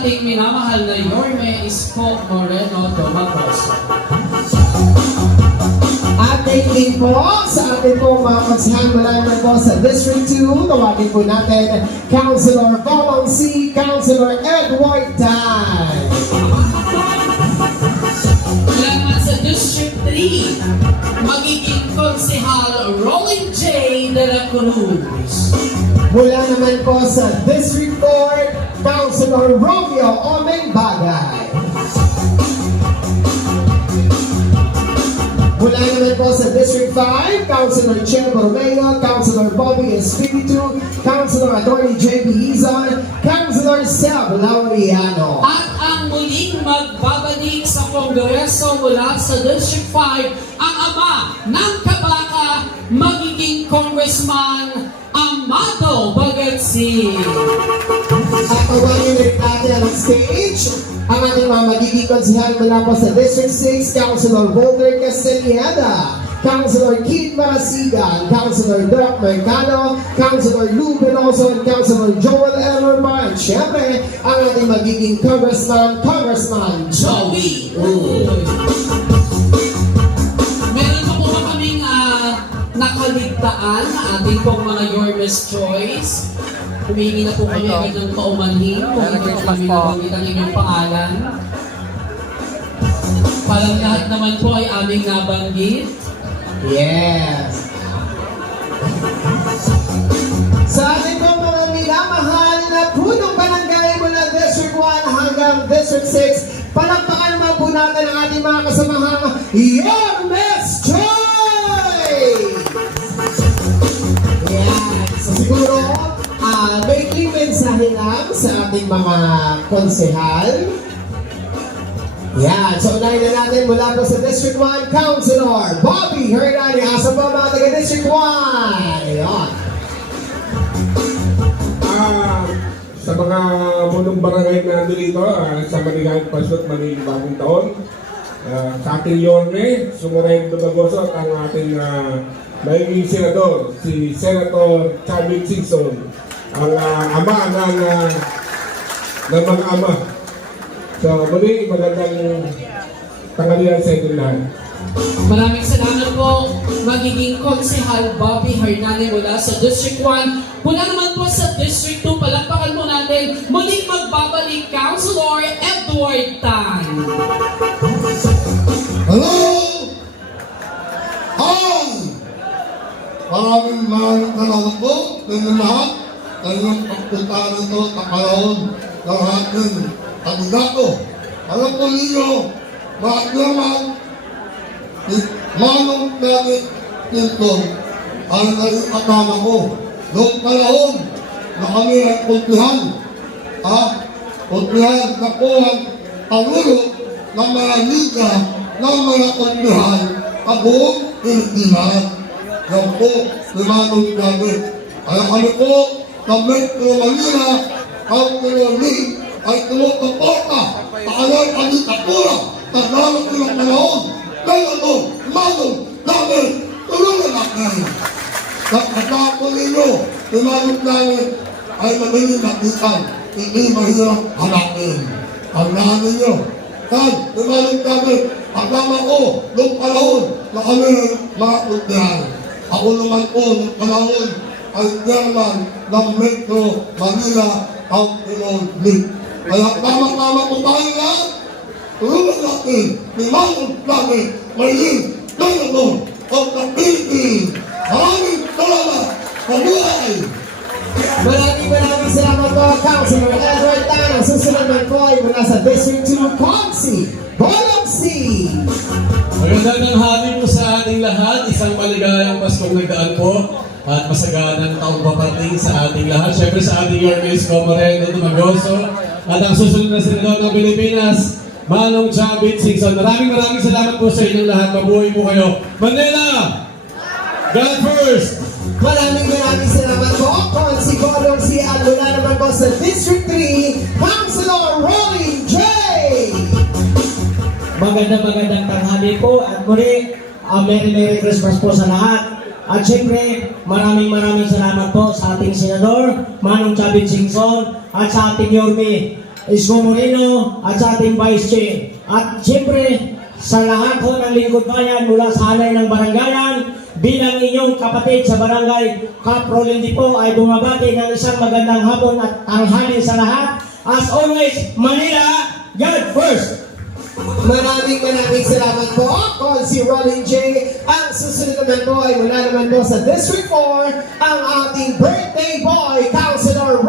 ating minamahal na Yorme Isko Moreno Domagoso. At thank po sa ating po mga konsihan mula naman po sa District 2. Tawagin po natin Councilor Volong C, Councilor Edward Tan. Mula naman sa District 3, magiging konsihal Rolling J. de la Cruz. Mula naman po sa District 4, Councilor Romeo Omeng Bagay. Mula naman po sa District 5, Councilor Chen Romeo, Councilor Bobby Espiritu, Councilor Atty. J.B. Hizon, Councilor Seb Laureano. At ang muling magbabalik sa Kongreso mula sa District 5, ang ama ng Kabaka, magiging Congressman Amado Bagatsi. At tawagin ulit natin ang stage ang ating mga magiging konsihan mula po sa District 6, Councilor Volter Castellada, Councilor Keith Marasigan, Councilor Doc Mercado, Councilor Lou Benoso, and Councilor Joel Ellerman. Siyempre, ang ating magiging Congressman Joey Uy. Meron pa po ba kaming nakaligtaan na ating pong mga Yormes Choice? Humingi na po kami agad ng paumanhin kung hindi po kami nabanggit ang inyong pangalan. Parang lahat naman po ay aming nabanggit. Yes! Sa ating po mga minamahal na punong barangay mula District 1 hanggang District 6, palakpakan naman po natin ang ating mga kasamahang Yormes Choice! Yan! So siguro, may mensahe lang sa ating mga konsehal. Yan. So, unahin na natin mula po sa District 1, Councilor Bobby Hernani. Asa po mga taga-District 1? Ayan. Sa mga munong barangay na dito, sa Maligayang Pasyo at Maligayang Bagong Taon, sa ating Yorme, Sumureng Dumagoso at ang ating magiging senador, si Senator Chavit Singson, ang ama ng mga ama. So, muli, magandang tanghalian sa inyo lahat. Maraming salamat po, magiging konsehal Bobby Hernani mula sa District 1. Mula naman po sa District 2, palakpakan po natin, muling magbabalik Councilor Edward Tan. Hello! Hi! Maraming salamat po sa inyo lahat sa inyong pagpuntaan nito sa karoon ng ating kandidato. Alam po ninyo, bakit naman si Manong David Clinton ay naging kasama ko noong panahon na kami ay kuntihan. Kuntihan na po ang pangulo ng mga liga ng mga kuntihan sa buong Pilipinas. Yan po si Manong David. Kaya kami po sa Metro Manila, Councilor Lee ay tumutuporta sa kanyang kandidatura sa darating ng panahon. Kaya po, Manong David, tulungan natin. Sa katapon ninyo, si Manong David ay madaling nakitan, hindi mahirap hanapin. Tandaan ninyo, kahit si Manong David, kasama ko noong panahon na kami mga kuntihan. Ako naman po noong panahon ay chairman ng Metro Manila Councilor League. Kaya tama-tama po tayo lahat. Tulungan natin ni Manong David Maylin Donovan of the Philippines. Maraming salamat. Mabuhay! Maraming salamat po, Councilor Edward Tan. Ang susunod naman po ay mula sa District 2, Consi Volong C. Magandang tanghali po sa ating lahat. Isang maligayang Paskong nagdaan po at masaganang taong papating sa ating lahat. Siyempre sa ating Yorme Isko Moreno Domagoso at ang susunod na senador ng Pilipinas, Manong Chavit Singson. Maraming salamat po sa inyong lahat. Mabuhay po kayo. Manila! God first! Maraming salamat po, Consi Volong C. At mula naman po sa District 3, Councilor Rolling J. Magandang tanghali po at muli, Merry Christmas po sa lahat. At syempre, maraming salamat po sa ating senador, Manong Chavit Singson, at sa ating Yorme Isko Moreno, at sa ating Vice Chair. At siyempre, sa lahat ho ng lingkod bayan mula sa hanay ng barangayan, bilang inyong kapatid sa barangay Kapro Lindi po ay bumabati ng isang magandang hapon at tanghali sa lahat. As always, Manila, God first! Maraming salamat po, Consi Rolling J. Ang susunod naman po ay mula naman po sa District 4, ang ating birthday boy, Councilor